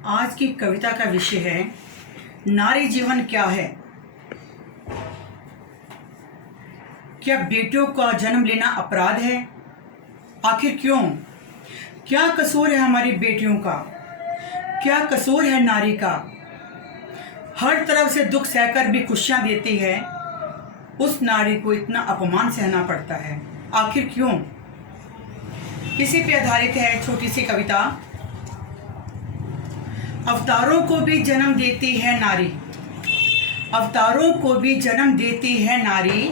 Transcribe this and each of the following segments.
आज की कविता का विषय है नारी जीवन क्या है। क्या बेटियों का जन्म लेना अपराध है? आखिर क्यों? क्या कसूर है हमारी बेटियों का? क्या कसूर है नारी का? हर तरफ से दुख सहकर भी खुशियां देती है, उस नारी को इतना अपमान सहना पड़ता है। आखिर क्यों? इसी पे आधारित है छोटी सी कविता। अवतारों को भी जन्म देती है नारी, अवतारों को भी जन्म देती है नारी,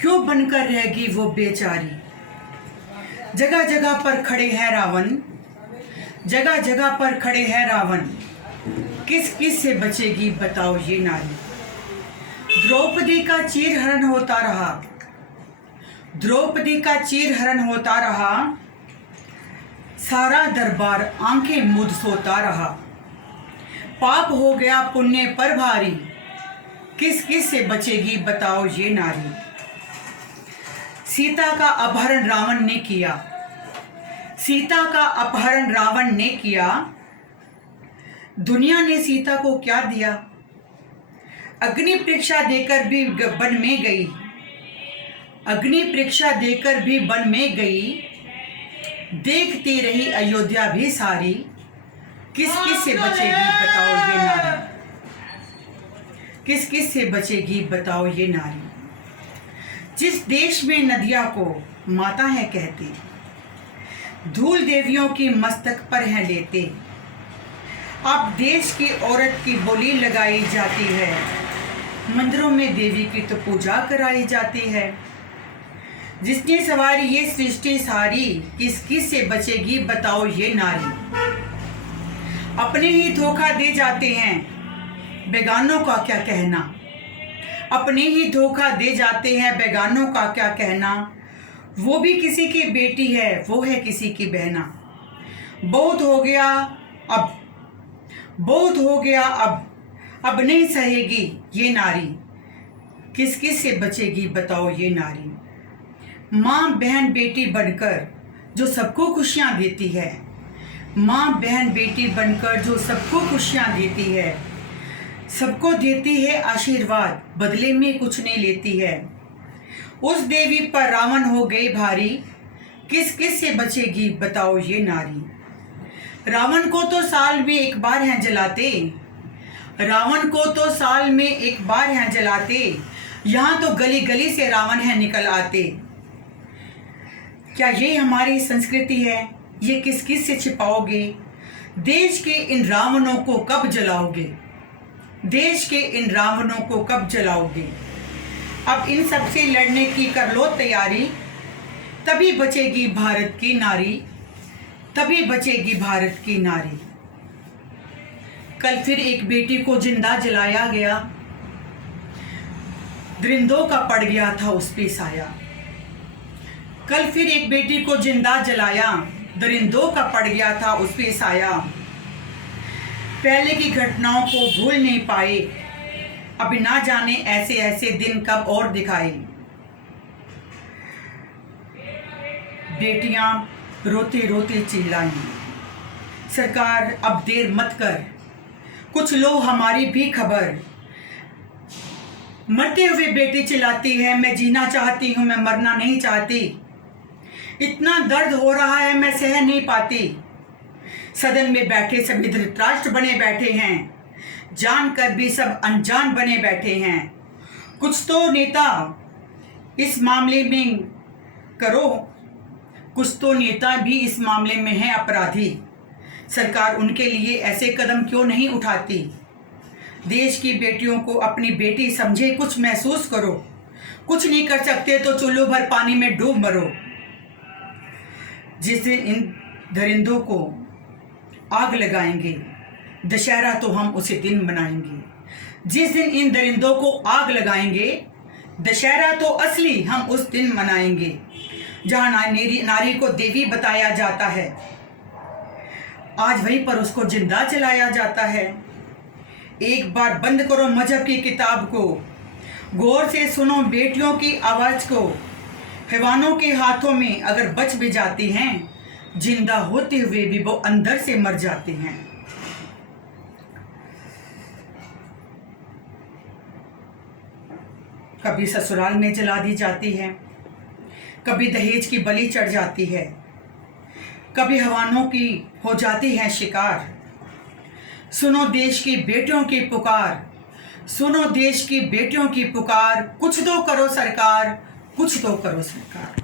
क्यों बनकर रहेगी वो बेचारी। जगह जगह पर खड़े हैं रावण, जगह जगह पर खड़े हैं रावण, किस किस से बचेगी बताओ ये नारी। द्रौपदी का चीरहरण होता रहा, द्रौपदी का चीरहरण होता रहा, सारा दरबार आंखें मूंद सोता रहा। पाप हो गया पुण्य पर भारी, किस किस से बचेगी बताओ ये नारी। सीता का अपहरण रावण ने किया, सीता का अपहरण रावण ने किया, दुनिया ने सीता को क्या दिया। अग्नि परीक्षा देकर भी वन में गई, अग्नि परीक्षा देकर भी वन में गई, देखती रही अयोध्या भी सारी, किस किस से बचेगी बताओ ये नारी, किस किस से बचेगी बताओ ये नारी। जिस देश में नदियां को माता है कहते, धूल देवियों की मस्तक पर है लेते, अब देश की औरत की बोली लगाई जाती है, मंदिरों में देवी की तो पूजा कराई जाती है। जिसने सवारी ये सृष्टि सारी, किस किस से बचेगी बताओ ये नारी। अपने ही धोखा दे जाते हैं, बेगानों का क्या कहना, अपने ही धोखा दे जाते हैं, बेगानों का क्या कहना। वो भी किसी की बेटी है, वो है किसी की बहना। बहुत हो गया अब, बहुत हो गया अब नहीं सहेगी ये नारी, किस किस से बचेगी बताओ ये नारी। माँ बहन बेटी बनकर जो सबको खुशियाँ देती है, माँ बहन बेटी बनकर जो सबको खुशियाँ देती है, सबको देती है आशीर्वाद, बदले में कुछ नहीं लेती है। उस देवी पर रावण हो गई भारी, किस किस से बचेगी बताओ ये नारी। रावण को तो साल में एक बार हैं जलाते, रावण को तो साल में एक बार हैं जलाते, यहाँ तो गली गली से रावण है निकल आते। क्या ये हमारी संस्कृति है? ये किस किस से छिपाओगे? देश के इन रावणों को कब जलाओगे? देश के इन रावणों को कब जलाओगे? अब इन सब से लड़ने की कर लो तैयारी, तभी बचेगी भारत की नारी, तभी बचेगी भारत की नारी। कल फिर एक बेटी को जिंदा जलाया गया, दरिंदों का पड़ गया था उस पे साया। कल फिर एक बेटी को जिंदा जलाया, दरिंदों का पड़ गया था उस पे साया। पहले की घटनाओं को भूल नहीं पाए, अब ना जाने ऐसे ऐसे दिन कब और दिखाए। बेटियां रोते रोते चिल्लाई, सरकार अब देर मत कर, कुछ लो हमारी भी खबर। मरते हुए बेटी चिल्लाती है, मैं जीना चाहती हूँ, मैं मरना नहीं चाहती, इतना दर्द हो रहा है मैं सह नहीं पाती। सदन में बैठे सभी धृतराष्ट्र बने बैठे हैं, जानकर भी सब अनजान बने बैठे हैं। कुछ तो नेता इस मामले में करो, कुछ तो नेता भी इस मामले में है अपराधी, सरकार उनके लिए ऐसे कदम क्यों नहीं उठाती। देश की बेटियों को अपनी बेटी समझे, कुछ महसूस करो, कुछ नहीं कर सकते तो चुल्लू भर पानी में डूब मरो। जिस दिन इन दरिंदों को आग लगाएंगे, दशहरा तो हम उसी दिन मनाएंगे। जिस दिन इन दरिंदों को आग लगाएंगे, दशहरा तो असली हम उस दिन मनाएंगे। जहाँ नारी को देवी बताया जाता है, आज वहीं पर उसको जिंदा जलाया जाता है। एक बार बंद करो मजहब की किताब को, गौर से सुनो बेटियों की आवाज़ को। हैवानों के हाथों में अगर बच भी जाती हैं, जिंदा होते हुए भी वो अंदर से मर जाते हैं। कभी ससुराल में जला दी जाती है, कभी दहेज की बलि चढ़ जाती है, कभी हवानों की हो जाती है शिकार। सुनो देश की बेटियों की पुकार, सुनो देश की बेटियों की पुकार, कुछ तो करो सरकार, कुछ तो करो सरकार।